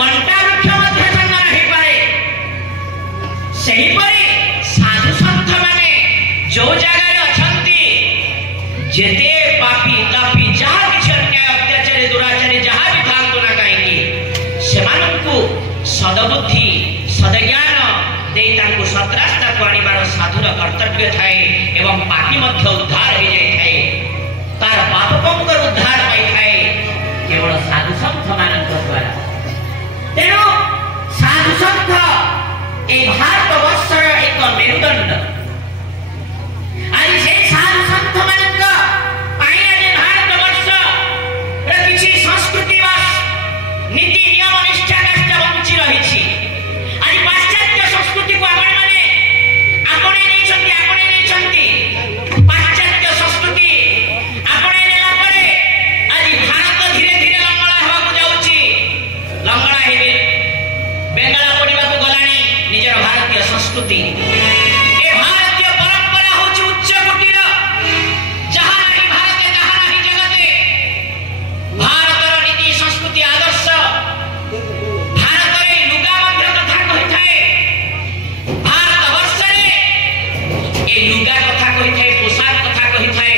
कंटा वृक्ष मध्य चंदन हो पाए सेहीपरि साधु संत माने जो जगह अछंती जेते पापी तापी जहाँ किसी अन्याय अत्याचारी दुराचारी जहाँ भी थांतु ना कहीं सेमानंकु सदबुद्धि सदज्ञान देई तांकु सतरास्ता को आनिबार साधुर कर्तव्य थाए एवं पापी मध्य उद्धार हो जाए थाए तार पाप पंकर उद्धार पाई थाए केवल साधु संत मानक द्वारा। तेणु साधु संत ए भारत वर्षर एक मेरुदंड आज से साधु संत मानक पाई आज भारत वर्ष किसी संस्कृति वा नीति नियम निष्ठा काष्ठा बंची रही आज पाश्चात्य संस्कृति को आपण माने आपणे नहीं पाश्चात्य संस्कृति आपणे नेला परे आज भारत धीरे धीरे लंगड़ा हेबाकु जाउची लंगड़ा हेबे बेंगला पडिबाकु गलानी निजर भारतीय संस्कृति ए भारतीय परंपरा होची उच्च कोटिर जहां नहीं भारत जहां नहीं जगते भारतर नीति संस्कृति आदर्श भारतरे लुगा मध्य कथा कहि थाए भारत वर्षरे ए लुगा कथा कहि थाए पोशाक कथा कहि थाए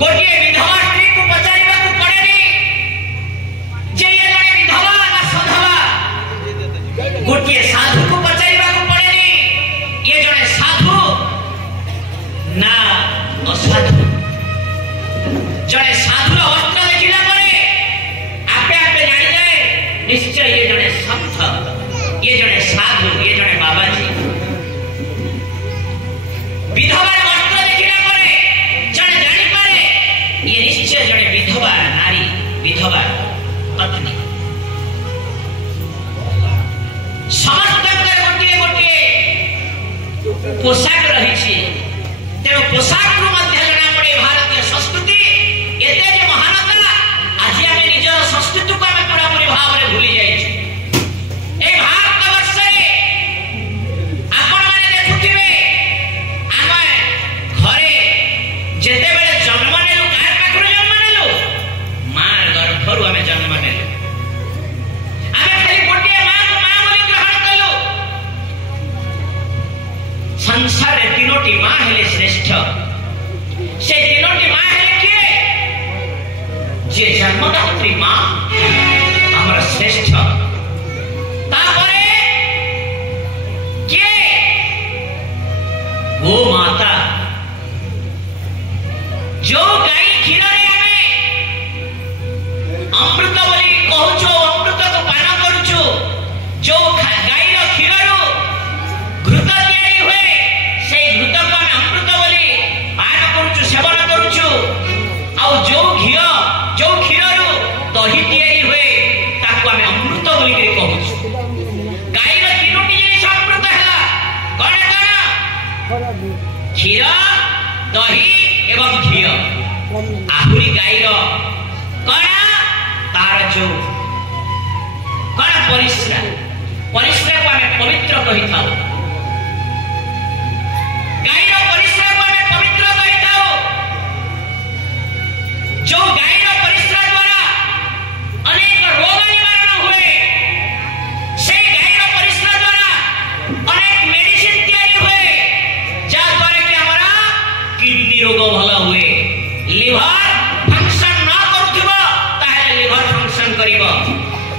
गोटिए विधवा स्त्री को पचारिबाकु पड़ेनी जे ये जने विधवा ना सधवा गोटिए साधु को पचारिबाकु पड़ेनी ये जने साधु ना असाधु जने साधुर वस्त्र देखिला परे आपे आपे जानि जाए निश्चय ये जने संत ये जने साधु ये जने बाबाजी विधवार वस्त्र देखिला परे जने जानि पारे ये निश्चय जने विधवा नारी विधवा पत्नी समस्त गोटे गोटे पोशाक रही तेणु पोशाक मध्य जना पड़े भारतीय संस्कृति एते जे महानता आज आम निजर संस्कृति को आम पूरापूरी भाव में भूली जाए भारत वर्ष आपण मैंने देखुथिबे आम घरे जेते बेले जन्म नेलु कार पाखरु जन्म नेलु मां गर्भरु आम जन्म नेलु आम खाली गोटे मां को मां बोली ग्रहण कलु संसार तीनोटी मां हेले श्रेष्ठ से तीनोटी मां हेले किए जे जन्मदात्री मां हमर श्रेष्ठ तापरे किए गो माता जो गाई क्षीर आमे अमृत बोली कहूचो अमृत को पान करूचो जो गाई क्षीर घृत तैयारी हुए से घृत को आम अमृत बोली पान करूचु सेवन करूचु आ जो घी जो क्षीर दही तैयारी हुए ताको आम अमृत बोली कहूचु गाई तीनोटी जिनिस अमृत है कौन कौन क्षीर दही एवं घी आहुरी गाई कौन तार जो कौन परिश्रा परिश्रा को आम पवित्र कही था गाई परिश्रा को आम पवित्र कही था जो गाई परिश्रा द्वारा अनेक रोग निवारण हुए से गाई परिश्रा द्वारा अनेक मेडिसिन तैयारी हुए जहाँ द्वारा कि हमारा किडनी रोग भल हुए लिवर फंक्शन न करूथिबो ताहे लिवर फंक्शन करिवो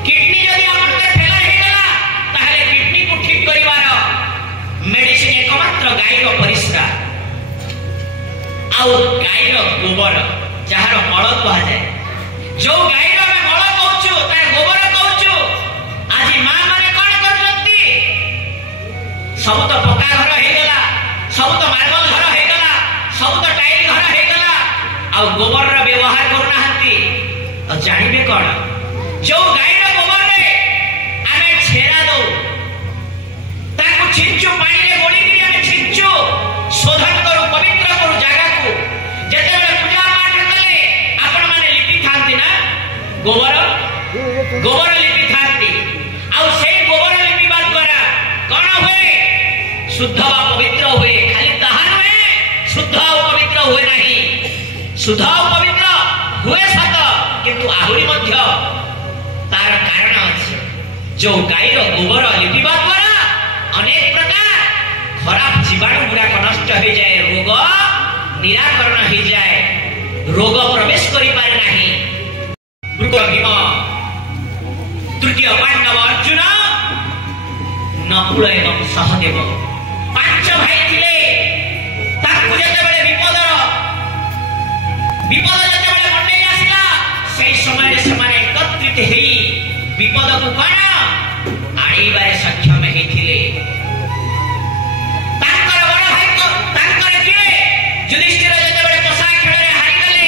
किडनी जदि हमर फेलर हे गला ताहे किडनी को ठीक करिवार मेडिसिन एकमात्र गाईर परिश्रा आउ गाईर गोबर जहार मल कहा जाए जो गाईर में मल कहूचु ताहे गोबर कहूचु आज मां माने कोन करजंती सब तो पक्का घर हे गला सब तो मार्बल घर हे गला सब तो टाइल घर हे गला आ गोबर रा व्यवहार करना हंती तो जानिबे कोन जो गाईर गोबर रे आमे छेरा दो ताको छिंचु पानी रे गोड़ी के आमे छिंचु शोधन करू पवित्र करू जागा को जेते बेले पूजा पाठ कले आपण माने लिपि थांती ना गोबर गोबर लिपि थांती आ से गोबर लिपि बात करा कोन हुए शुद्ध व पवित्र हुए खाली ताहा हुए शुद्ध व पवित्र हुए नहीं शुद्ध व पवित्र हुए सत किंतु आहुरी मध्य तार कारण अछि जो गाईर गोबर लिपिबा द्वारा अनेक प्रकार खराब जीवाणु गुड़ाक नष्ट हो जाए, रोग निराकरण हो जाए, रोग प्रवेश करि पारे नाही। भीम, तृतीय पांडव अर्जुन, नकुल एवं सहदेव पांच भाई थिले। ताकू जेतेबेले विपद जेतेबेले मंडे आसला, सेही समय सेमाने एकत्रित हेई विपद को कण आड़ीबारे सक्षम हेथिले। तांकर बड़ भाई को तांकर किए युधिष्ठिर जेतेबेले पसा खेल रे हारि गले,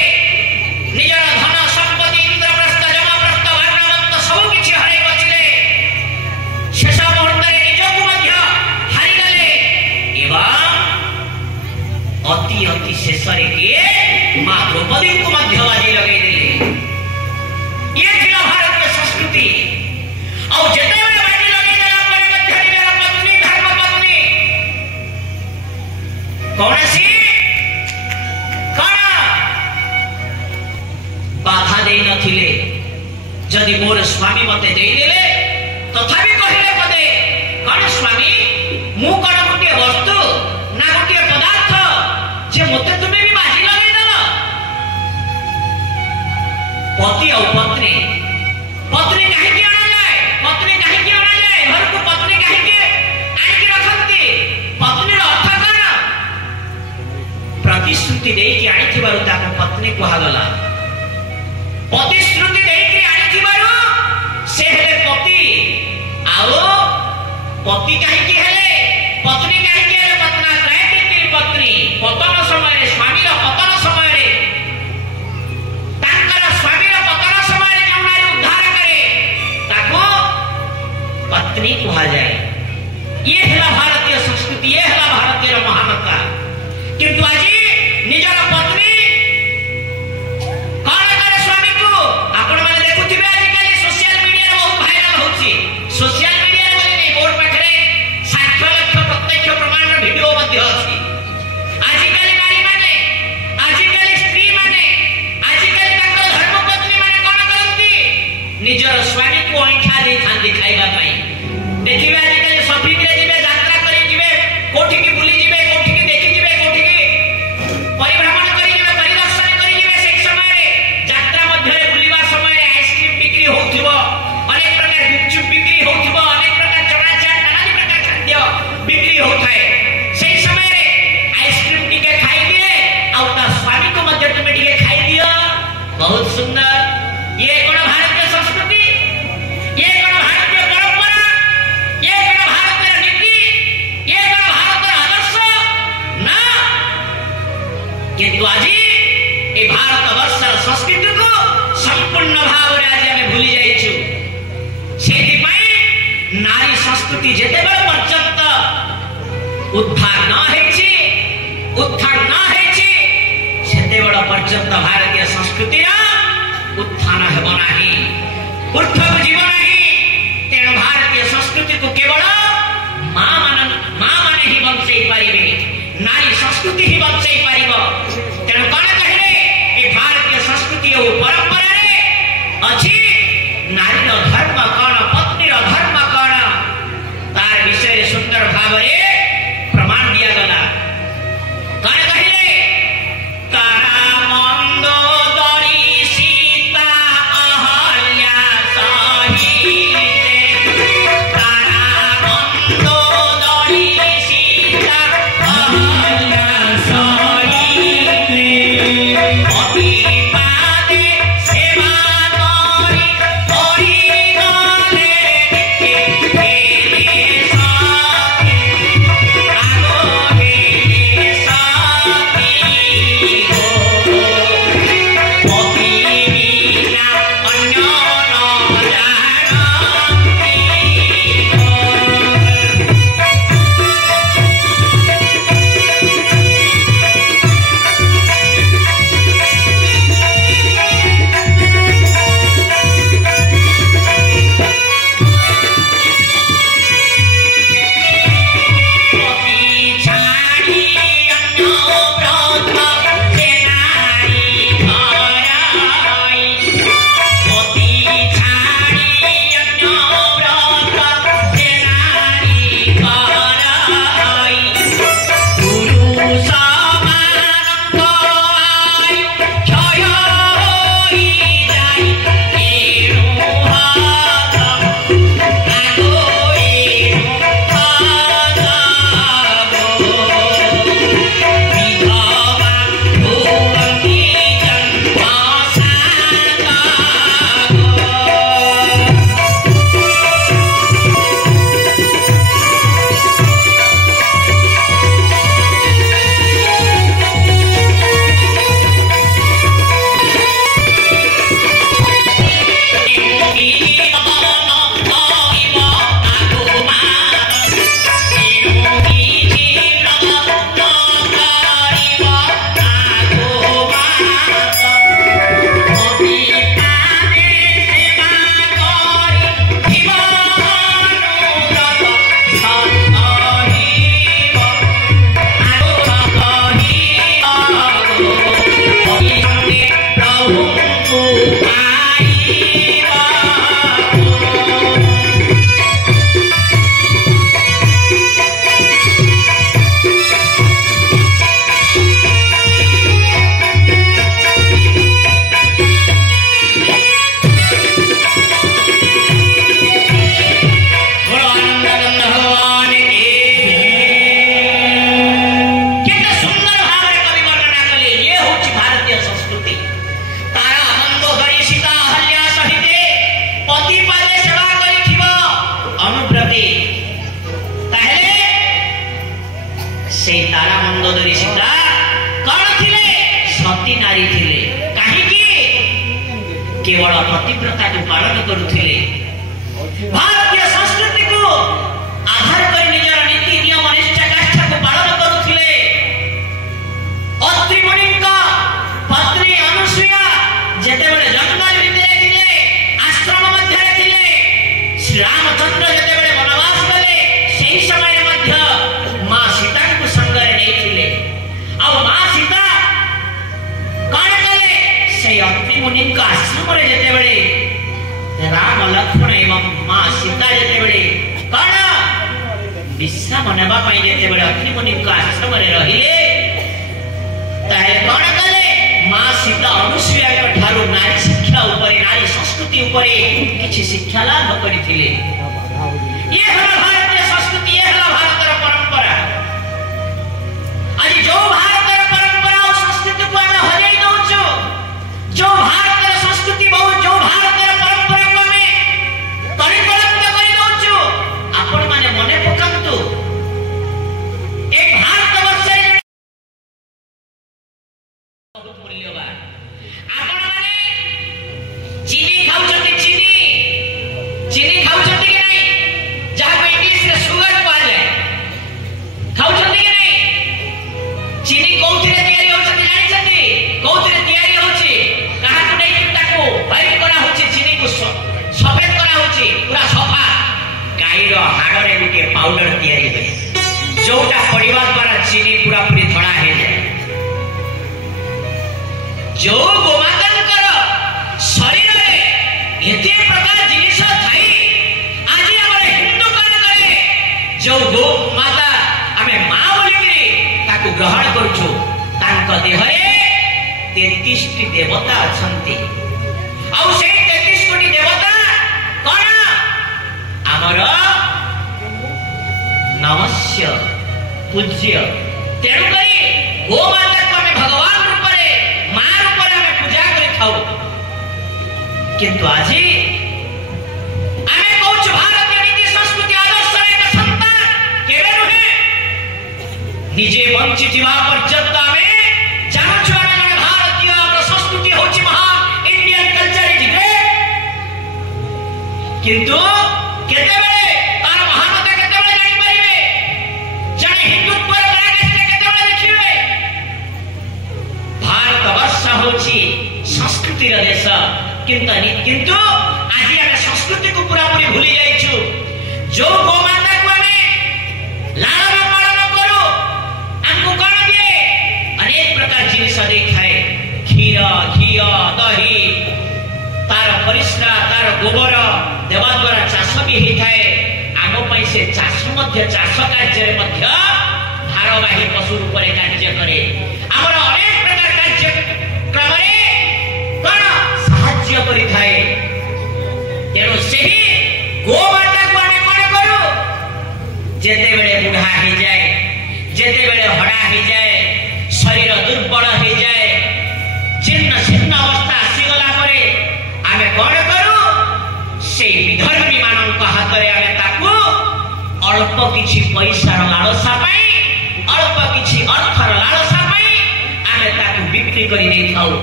निजर धन संपत्ति इंद्रप्रस्थ जमप्रस्थ वर्णवंत सब किछि हरै बचिले, शेष मुहूर्त रे निजकु मध्य हारि गले एवं अति अति शेष रे किए मां द्रौपदी को मध्य बाजी लगे देले। ये थिला भारतीय संस्कृति। और जेतेबेले बाजी लगे देला पर मध्य निजर पत्नी धर्म पत्नी कौनसी कण बाधा दे नथिले। जदि मोर स्वामी मते दे देले तथापि कहिले पदे कण स्वामी मु कण गोटे वस्तु ना गोटे पदार्थ जे मते तुमे भी बाजी लगे देला। पति और पत्नी पत्नी कहीं की आना जाए, पत्नी कहीं की आना जाए, घर को पत्नी कहीं की आनी रखती। पत्नी अर्थ कण प्रतिश्रुति दे कि आनी थिबारु ताको पत्नी कुहागला। प्रतिश्रुति दे कि आनी थिबारु से हेले पति। आओ पति कहीं की हेले, पत्नी कहीं की हेले, पत्ना त्राय तीन पत्नी पतन समय रे स्वामी रा पतन समय रे तांकर स्वामी रा पतन समय रे जो नारी उद्धार करे ताको पत्नी कहा जाए। ये है भारतीय संस्कृति, ये है भारतीय महानता। किंतु आज निजर पत्नी कौन करे स्वामी को आपण माने देखुथिबे आजिकल सोशल मीडिया रे बहुत भाइराल होछि। सोशल मीडिया रे बोले नहीं, मोर पाखरे 60 लाख प्रत्यक्ष प्रमाण रे वीडियो मध्ये अछि। आजिकल नारी माने, आजिकल स्त्री माने, आजिकल ताकर धर्म पत्नी माने कोन करंती निजर स्वामी को ऐठा दे थांदी खाइबा पई। देखिबे आजिकल शॉपिंग रे जिबे, यात्रा करी जिबे, कोठी की बुली जिबे, कोठी की देखि जिबे, कोठी की परिभ्रमण करी जिबे, परिदर्शन करी जिबे। से समय रे यात्रा मध्ये रे बुलीबा समय रे आइसक्रीम बिक्री होउथिबो, अनेक प्रकार गुपचुप बिक्री होउथिबो, अनेक प्रकार चना चाट नाना प्रकार खाद्य बिक्री होथाय। से समय रे आइसक्रीम टिके खाई दिए और ता स्वामी को मध्ये तुमे टिके खाई दियो। बहुत सुंदर। ये कोन भारतीय संस्कृति, ये कोन भारतीय परंपरा, ये कोन भारतीय नीति, ये कोन भारतीय आदर्श ना। किंतु आज ए भारत वर्षर संस्कृति को संपूर्ण भाव रे आज हमें भूली जाइछु। सेति पई नारी संस्कृति जेतेबेले पर्यंत उद्धार न हेछि, उत्थान न हेछि, सेतेबेले पर्यंत भारतीय संस्कृति रा उत्थान हेब नाही, ऊर्ध्वक जीव नाही। तेणु भारतीय संस्कृति को केवल मां माने ही बंचै पारिबे, नारी संस्कृति ही बंचै पारिबो। तेणु कोन कहिले ए भारतीय संस्कृति और परंपरा रे अछि नारी रो धर्म कोन, पत्नी रो धर्म कोन, तार विषय रे सुंदर भाव रे प्रमाण दिया गला। कोन कहिले तारा मंदो दरी सीता अहल्या सहिते, तारा मंदो दरी सीता अहल्या सहिते, पति पादे सेवा सती नारी थिले काहेकि केवल पतिव्रता को पालन करुथिले भारतीय संस्कृति को आधार कर निजर नीति नियम निष्ठा काष्ठा को पालन करुथिले अत्रि मुनि का पत्नी अनुसुया जेते बेले जंगल भितरे थिले आश्रम मध्य थिले श्री रामचंद्र जेते बेले वनवास गले सेही समय मध्य मां सीता को संगरे नै थिले आ मां सीता कौन कले से अत्रि मुनि का आश्रम रे जेते बेले राम लक्ष्मण एवं मां सीता जेते बेले कौन विश्राम नेबा पई जेते बेले अत्रि मुनि का आश्रम रे रहिले ताहे कौन कले मां सीता अनुसुया के ठारू नारी शिक्षा ऊपर नारी संस्कृति ऊपर किछि शिक्षा लाभ करिथिले ये हला भारतीय संस्कृति ये हला भारतर परंपरा आज जो भारतर परंपरा और संस्कृति को हम हजाई दउछु जो भारतर संस्कृति बहुत जो भारतर परंपरा को हम परिकल्पित करि दउछु आपण माने मने पकांतु एक भारत वर्ष बहुत मूल्यवान आपण माने चीनी खाउछथि चीनी खाउछथि कि नहीं जहाँ इंग्लिश रे सुगर पा जाए खाउछथि कि नहीं चीनी कोउथिरे तयारी होछथि जानि छथि कोउथिरे तयारी होछि कहा को नहीं ताको व्हाइट करा होछि चीनी को सफेद करा होछि पूरा सफा गाईर हाड़ रे गुटे पाउडर तयारी होय जोटा पड़िबा द्वारा चीनी पूरा पूरी धड़ा हे जाए जो गोमातांकर शरीर रे एते प्रकार जिनिस थाई आज हमर हिंदू कान करे जो गो माता हमें मां बोली के ताकू ग्रहण करछु तांक देह रे 33 टी देवता अछंती आ से 33 कोटी देवता कोन हमर नमस्य पूज्य तेणु करी गो माता को हमें भगवान रूप रे मां रूप रे हमें पूजा करे खाऊ किंतु आज आमे कोच भारतीय नीति संस्कृति आदर्श रे एक संतान केबे रहे निजे वंचितवा पर्यंत आमे जानछु आमे जने भारतीय हमर संस्कृति होची महान इंडियन कल्चर इज ग्रेट किंतु केते बेले तार महानता केते बेले जानि परिबे जने हिंदुत्व रे रागेश केते बेले देखिबे भारत वर्ष होची संस्कृति रे देश किंतु आज आम संस्कृति को पूरा पूरी भूली जाइछु जो गोमाता को हमें लालन पालन करू हमको कौन दिए अनेक प्रकार जिनिस दे खाए क्षीर घी दही तार परिश्रा तार गोबर देवा द्वारा चाष भी ही थाए आम पई से चाष मध्य चाष कार्य मध्य भारवाही पशु रूप में कार्य करे हमर अनेक प्रकार कार्य क्रम रे कोन साहाय्य करि थाए तेणु सेही गोमाता को आमे कोन करू जेते बेले बुढ़ा हे जाए जेते बेले हड़ा हे जाए शरीर दुर्बल हे जाए छिन्न छिन्न अवस्था आसीगला परे आमे कोन करू से विधर्मी मानक हाथ रे आमे ताकू अल्प किछि पैसा लालसा पाई अल्प किछि अर्थर लालसा पाई आमे ताकू बिक्री करि नै खाऊ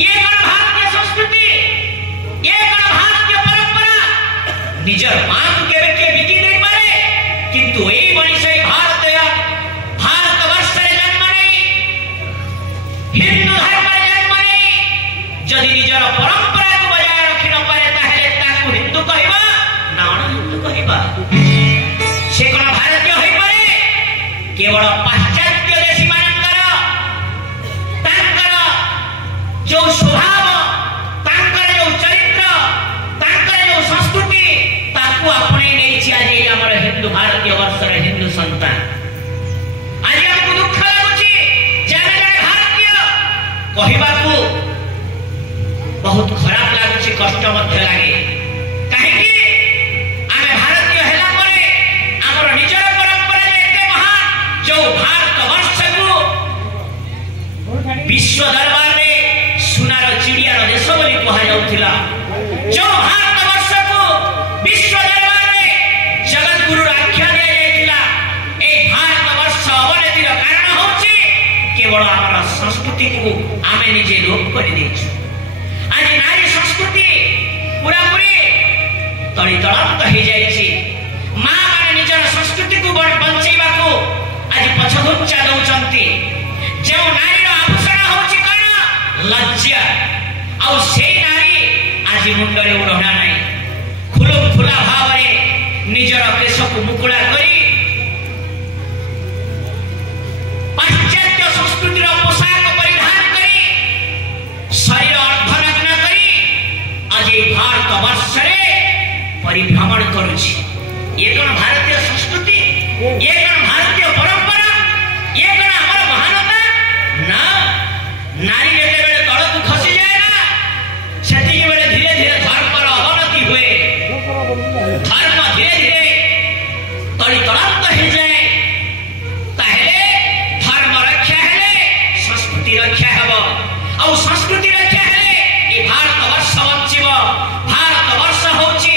ये कोन भारतीय संस्कृति ये कोन भारतीय परंपरा निजर मां को केबे के बिकी नै पारे किंतु एई मनुष्य भारतीय भारत वर्ष रे जन्म नै हिंदू धर्म रे जन्म नै जदि निजर परंपरा को बजाय रखि न पारे ताहेले ताकू हिंदू कहबा ना हिंदू कहबा से कोन भारतीय होई पारे केवल पाश्चात्य देशी मानकर तांकर जो स्वभाव तांकर जो चरित्र तांकर जो संस्कृति ताकू अपने नहीं छी आज हमर हिंदू भारतीय वर्ष रे हिंदू संतान आज हमको दुख लागुची जाने जाने भारतीय कहबा को बहुत खराब लागुची कष्ट मध्य लागे काहे कि आमे भारतीय हेला परे हमर निजर परंपरा एते महान जो भारत वर्ष को विश्व दरबार में सुनार चिड़ियार देश बोली कहा जाउथिला जो भारत वर्ष को विश्व दरबार में जगत गुरु आख्या दिया जाइथिला ए भारत वर्ष अवनतिर कारण होछि केवल आम संस्कृति को आम निजे लोप कर आज नारी संस्कृति पूरा पूरी तलितलंत हो जाए माँ मैंने निजर संस्कृति को बचाइबा को आज पछघुंचा दौरान जो नारी आभूषण होची कौन लज्जा आउ से नारी आज मुंडरे उड़ना नहीं खुलम खुला भाव निजर केश को मुकुड़ा करी पाश्चात्य संस्कृतिर पोशाक परिधान करी शरीर अर्धनग्न करी आज भारत वर्ष परिभ्रमण करुछि ये कौन भारतीय संस्कृति ये कौन भारतीय परंपरा ये कौन हमारा महानता ना नारी जेते बेले तल को खसी जाए ना सेति बेले धीरे धीरे धर्मर अवनति हुए धर्म धीरे धीरे तलितलंत हो जाए ताहेले धर्म रक्षा हेले संस्कृति रक्षा हेबो और संस्कृति रक्षा हेले ए भारत वर्ष बंचिब भारत वर्ष होछि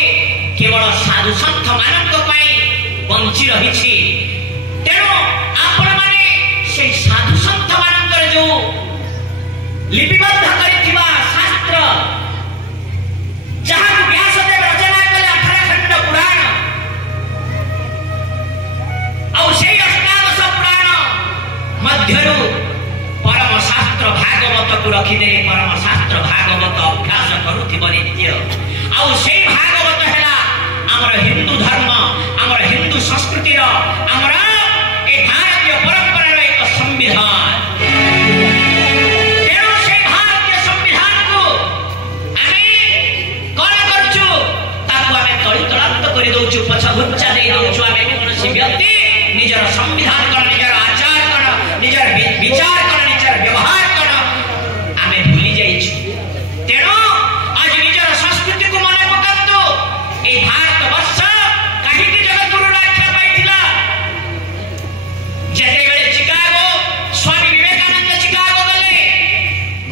केवल साधु संत मानक बंची रही तेणु आपण माने से साधु संत मानकर जो लिपिबद्ध करिथिबा शास्त्र जहाँ व्यासदेव रचना कले 18 खंड पुराण और से अष्टादश पुराण मध्यरु परम शास्त्र भागवत को रखिदे परम शास्त्र भागवत अभ्यास करुथिब नित्य और से भागवत हैला हमर हिंदू धर्म हमर हिंदू संस्कृति हमर ए भारतीय परंपरा एक संविधान तेणु से भारतीय संविधान को आमे कौन करछु ताकू आमे तलितलंत कर दउछु पछघुंचा दे दउछु आमे कोनसी व्यक्ति निजर संविधान कर निजर आचार कर निजर विचार कर निजर व्यवहार कर आमे भूली जाइछु तेणु आज निजर संस्कृति को मन पकातो ए भारत वर्ष कहीं जगतगुरु आख्या पाइथिला जेतेबेले चिकागो स्वामी विवेकानंद चिकागो गले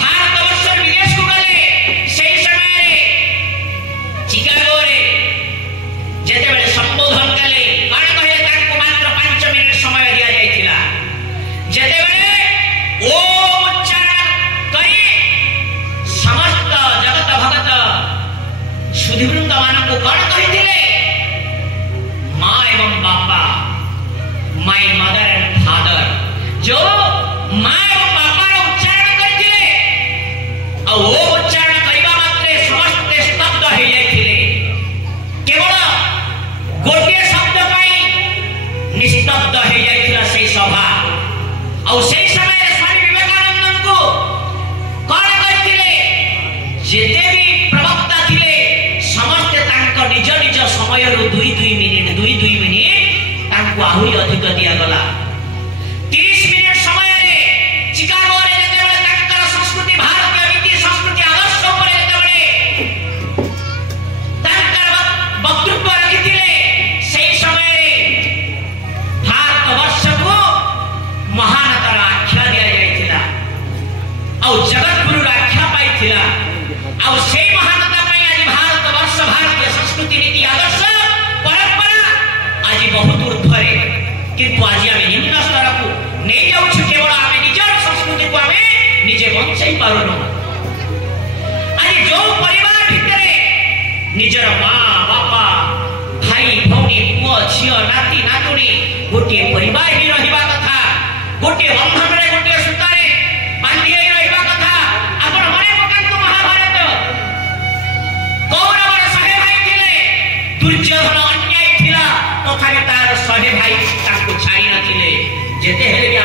भारत वर्ष विदेश को गले सही समय चिकागो रे जेतेबेले संबोधन कले कौन कहे ताको मात्र 5 मिनिट समय दिया जाइथिला जेतेबेले ओम उच्चारण करी समस्त जगत भगत सुधीवृंद मान को कौन कहिथिले माँ एवं बापा माय मदर एंड फादर जो माँ एवं बापा उच्चारण करथिले और वो उच्चारण करबा मात्रे समस्त स्तब्ध हो जाइथिले केवल गोटे शब्द पाई निस्तब्ध हो जाइथिला से सभा और से समय स्वामी विवेकानंद को कौन करथिले जेते भी प्रवक्ता थिले समस्त तांको निज निज समय रु 2 मिनिट तांको आहुरी अधिक दिया गला 30 मिनिट समय रे चिकागो रे जेतेबेले तांकर संस्कृति भारतीय रीति संस्कृति आदर्श ऊपर जेतेबेले तांकर वक्तव्य रखिथिले सेही समय रे भारत वर्ष को महानतर आख्या दिया जाइथिला और जगत गुरु आख्या पाइथिला और से महानता पई आज भारत वर्ष भारतीय संस्कृति रीति आदर्श परंपरा आज बहुत ऊर्ध्वरे किंतु आज आम निम्न स्तर को नहीं जाऊँ केवल आम निजर संस्कृति को आम निजे बंचाई पारुन आज जो परिवार भितर निजर माँ बापा भाई भौणी पुओ झियो नाती नातुणी गोटे परिवार ही रहिबा कथा गोटे बंधन रे गोटे सूतारे बांधी रहिबा कथा आपण मने पकांतु महाभारत कौरवर 100 भाई थिले दुर्योधन अन्याय थिला तथापि तार 100 भाई ताको छाड़ी नथिले जेते हेले भी